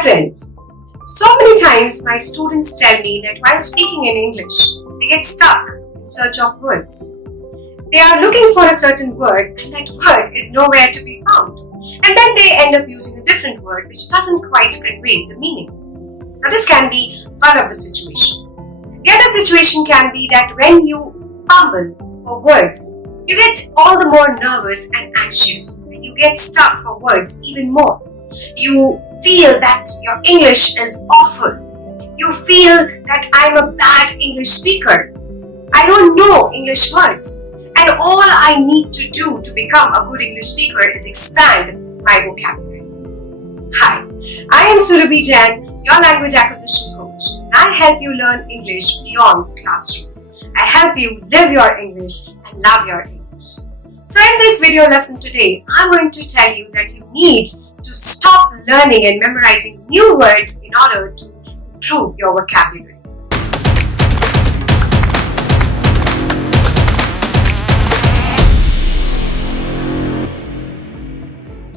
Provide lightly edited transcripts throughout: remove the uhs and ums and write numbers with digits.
Hi friends, so many times my students tell me that while speaking in English, they get stuck in search of words. They are looking for a certain word and that word is nowhere to be found. And then they end up using a different word which doesn't quite convey the meaning. Now this can be one of the situation. The other situation can be that when you fumble for words, you get all the more nervous and anxious and you get stuck for words even more. You feel that your English is awful. You feel that I'm a bad English speaker. I don't know English words. And all I need to do to become a good English speaker is expand my vocabulary. Hi, I am Surabhi Jain, your language acquisition coach. And I help you learn English beyond the classroom. I help you live your English and love your English. So in this video lesson today, I'm going to tell you that you need to stop learning and memorizing new words in order to improve your vocabulary.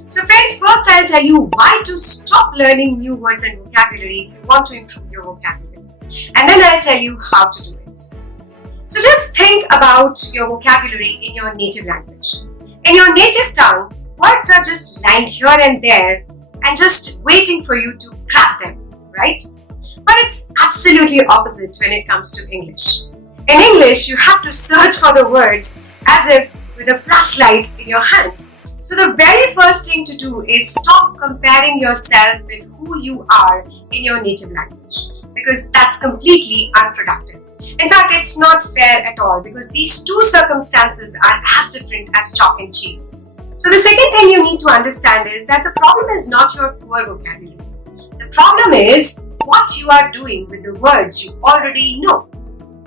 So friends, first I'll tell you why to stop learning new words and vocabulary if you want to improve your vocabulary. And then I'll tell you how to do it. So just think about your vocabulary in your native language. In your native tongue, words are just lying here and there and just waiting for you to grab them, right? But it's absolutely opposite when it comes to English. In English, you have to search for the words as if with a flashlight in your hand. So the very first thing to do is stop comparing yourself with who you are in your native language, because that's completely unproductive. In fact, it's not fair at all because these two circumstances are as different as chalk and cheese. So the second thing you need to understand is that the problem is not your poor vocabulary. The problem is what you are doing with the words you already know.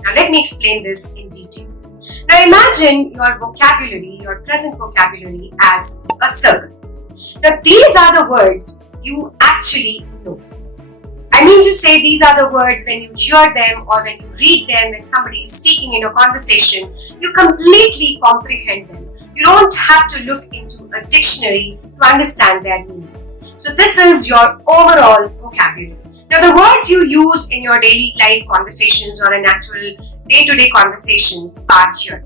Now let me explain this in detail. Now imagine your vocabulary, your present vocabulary as a circle. Now these are the words you actually know. I mean to say these are the words when you hear them or when you read them when somebody is speaking in a conversation, you completely comprehend them. You don't have to look into a dictionary to understand their meaning. So this is your overall vocabulary. Now the words you use in your daily life conversations or in actual day-to-day conversations are here.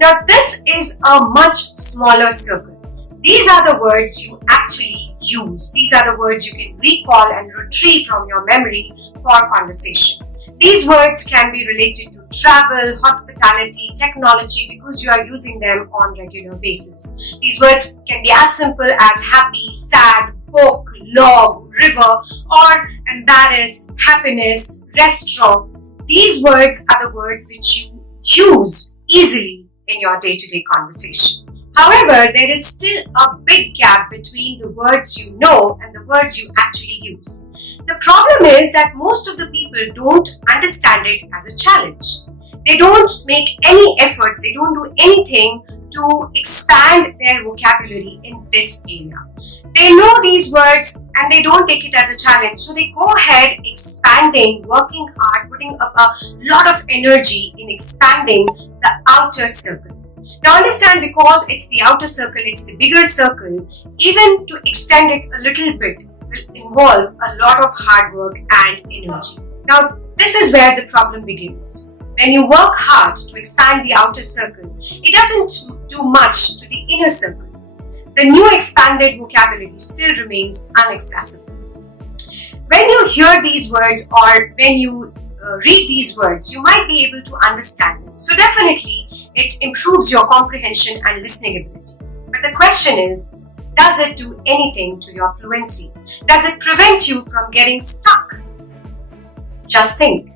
Now this is a much smaller circle. These are the words you actually use. These are the words you can recall and retrieve from your memory for conversation. These words can be related to travel, hospitality, technology because you are using them on a regular basis. These words can be as simple as happy, sad, book, log, river, or embarrass, happiness, restaurant. These words are the words which you use easily in your day-to-day conversation. However, there is still a big gap between the words you know and the words you actually use. The problem is that most of the people don't understand it as a challenge. They don't make any efforts, they don't do anything to expand their vocabulary in this area. They know these words and they don't take it as a challenge. So they go ahead expanding, working hard, putting up a lot of energy in expanding the outer circle. Now understand, because it's the outer circle, it's the bigger circle, even to extend it a little bit will involve a lot of hard work and energy. Now this is where the problem begins. When you work hard to expand the outer circle, it doesn't do much to the inner circle. The new expanded vocabulary still remains inaccessible. When you hear these words or when you read these words, you might be able to understand them. So definitely, it improves your comprehension and listening ability. But the question is, does it do anything to your fluency? Does it prevent you from getting stuck? Just think.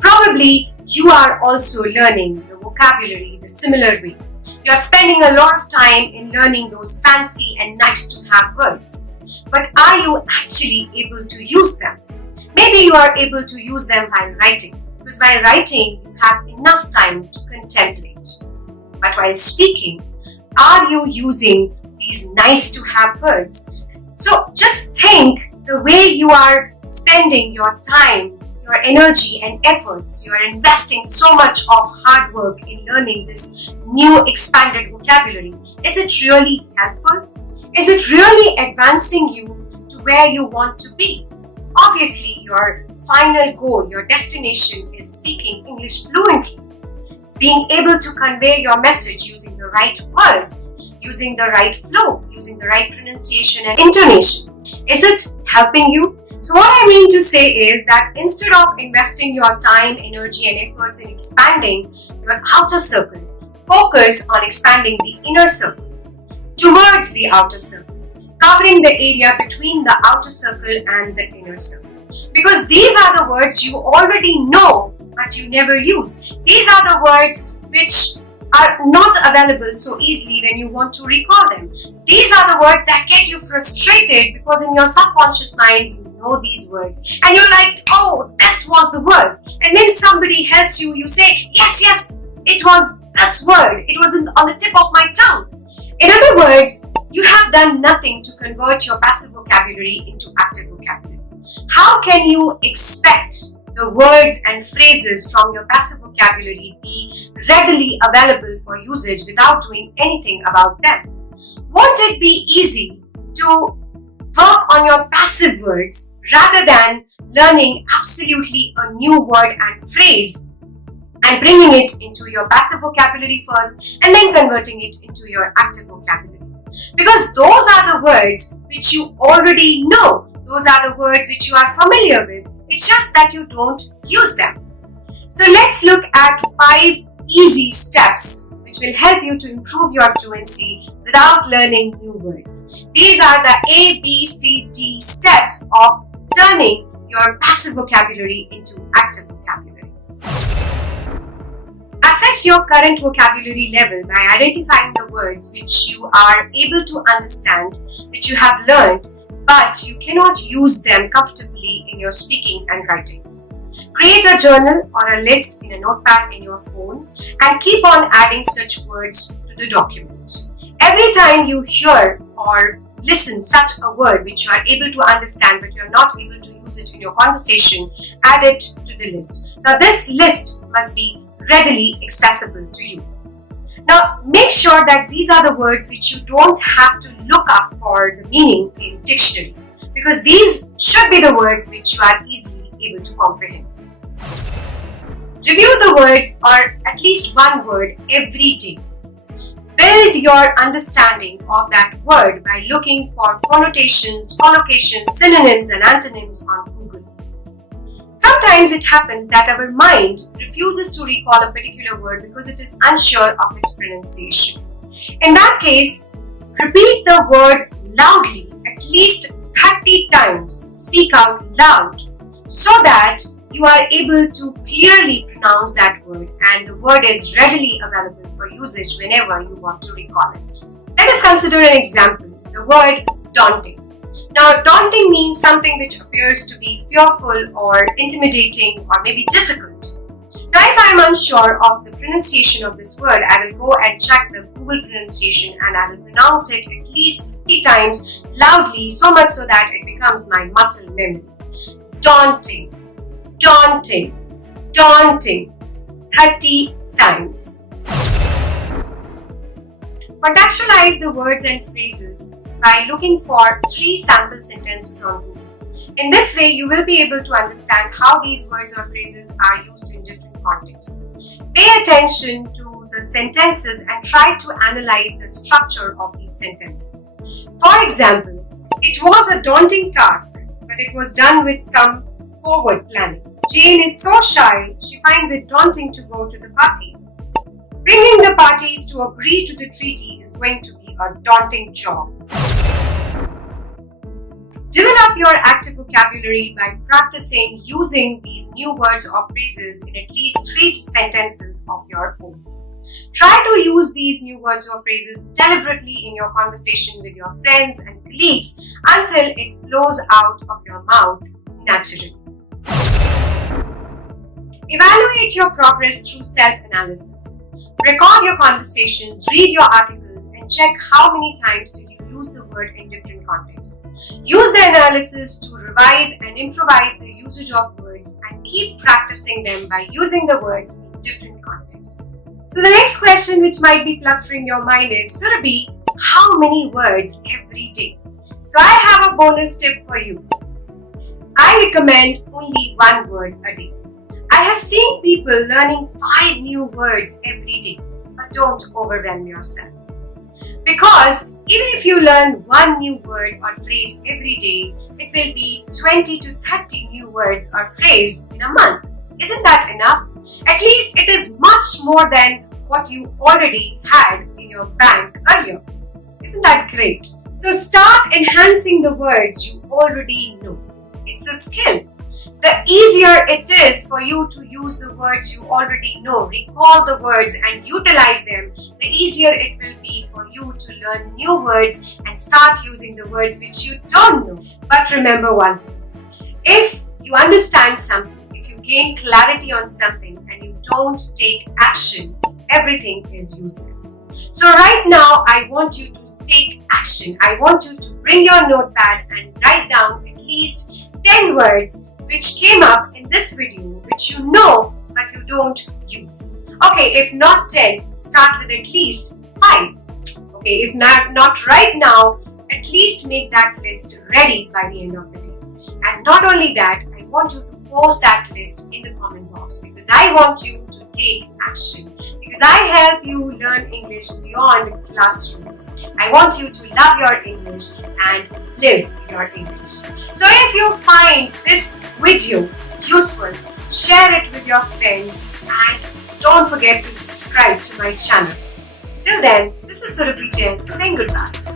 Probably you are also learning the vocabulary the similar way. You are spending a lot of time in learning those fancy and nice to have words. But are you actually able to use them? Maybe you are able to use them while writing, because while writing you have enough time to contemplate. But while speaking, are you using these nice to have words? So just think the way you are spending your time, your energy and efforts, you are investing so much of hard work in learning this new expanded vocabulary. Is it really helpful? Is it really advancing you to where you want to be? Obviously, your final goal, your destination is speaking English fluently. It's being able to convey your message using the right words, using the right flow, using the right pronunciation and intonation. Is it helping you? So what I mean to say is that instead of investing your time, energy and efforts in expanding your outer circle, focus on expanding the inner circle towards the outer circle, covering the area between the outer circle and the inner circle. Because these are the words you already know but you never use. These are the words which are not available so easily when you want to recall them. These are the words that get you frustrated because in your subconscious mind you know these words and you're like, oh, this was the word. And then somebody helps you, you say, yes, it was this word. It was on the tip of my tongue. In other words, you have done nothing to convert your passive vocabulary into active vocabulary. How can you expect the words and phrases from your passive vocabulary be readily available for usage without doing anything about them? Won't it be easy to work on your passive words rather than learning absolutely a new word and phrase and bringing it into your passive vocabulary first and then converting it into your active vocabulary? Because those are the words which you already know. Those are the words which you are familiar with. It's just that you don't use them. So let's look at 5 easy steps which will help you to improve your fluency without learning new words. These are the A, B, C, D steps of turning your passive vocabulary into active vocabulary. Assess your current vocabulary level by identifying the words which you are able to understand, which you have learned, but you cannot use them comfortably in your speaking and writing. Create a journal or a list in a notepad in your phone and keep on adding such words to the document. Every time you hear or listen such a word which you are able to understand but you are not able to use it in your conversation, add it to the list. Now this list must be readily accessible to you. Now make sure that these are the words which you don't have to look up for the meaning in dictionary, because these should be the words which you are easily able to comprehend. Review the words or at least one word every day. Build your understanding of that word by looking for connotations, collocations, synonyms and antonyms on Google. Sometimes it happens that our mind refuses to recall a particular word because it is unsure of its pronunciation. In that case, repeat the word loudly at least 30 times. Speak out loud so that you are able to clearly pronounce that word and the word is readily available for usage whenever you want to recall it. Let us consider an example, the word daunting. Now, daunting means something which appears to be fearful or intimidating or maybe difficult. Now, if I am unsure of the pronunciation of this word, I will go and check the Google pronunciation and I will pronounce it at least 30 times loudly, so much so that it becomes my muscle memory. Daunting, daunting, daunting, 30 times. Contextualize the words and phrases by looking for 3 sample sentences on Google. In this way, you will be able to understand how these words or phrases are used in different contexts. Pay attention to the sentences and try to analyze the structure of these sentences. For example, it was a daunting task, but it was done with some forward planning. Jane is so shy, she finds it daunting to go to the parties. Bringing the parties to agree to the treaty is going to be a daunting job. Develop your active vocabulary by practicing using these new words or phrases in at least 3 sentences of your own. Try to use these new words or phrases deliberately in your conversation with your friends and colleagues until it flows out of your mouth naturally. Evaluate your progress through self-analysis. Record your conversations, read your articles, and check how many times did you use the word in different contexts. Use the analysis to revise and improvise the usage of words and keep practicing them by using the words in different contexts. So the next question which might be clustering your mind is, Surabhi, how many words every day? So I have a bonus tip for you. I recommend only one word a day. I have seen people learning 5 new words every day, but don't overwhelm yourself. Because even if you learn one new word or phrase every day, it will be 20 to 30 new words or phrase in a month. Isn't that enough? At least it is much more than what you already had in your bank a year. Isn't that great? So start enhancing the words you already know. It's a skill. The easier it is for you to use the words you already know, recall the words and utilize them, the easier it will be for you to learn new words and start using the words which you don't know. But remember one thing, if you understand something, if you gain clarity on something and you don't take action, everything is useless. So right now, I want you to take action. I want you to bring your notepad and write down at least 10 words which came up in this video, which you know but you don't use. Okay, if not 10, start with at least 5. Okay, if not right now, at least make that list ready by the end of the day. And not only that, I want you to post that list in the comment box because I want you to take action. Because I help you learn English beyond the classroom. I want you to love your English and live your English. So if you find this video useful, share it with your friends and don't forget to subscribe to my channel. Till then, this is Surabhi Jain saying goodbye.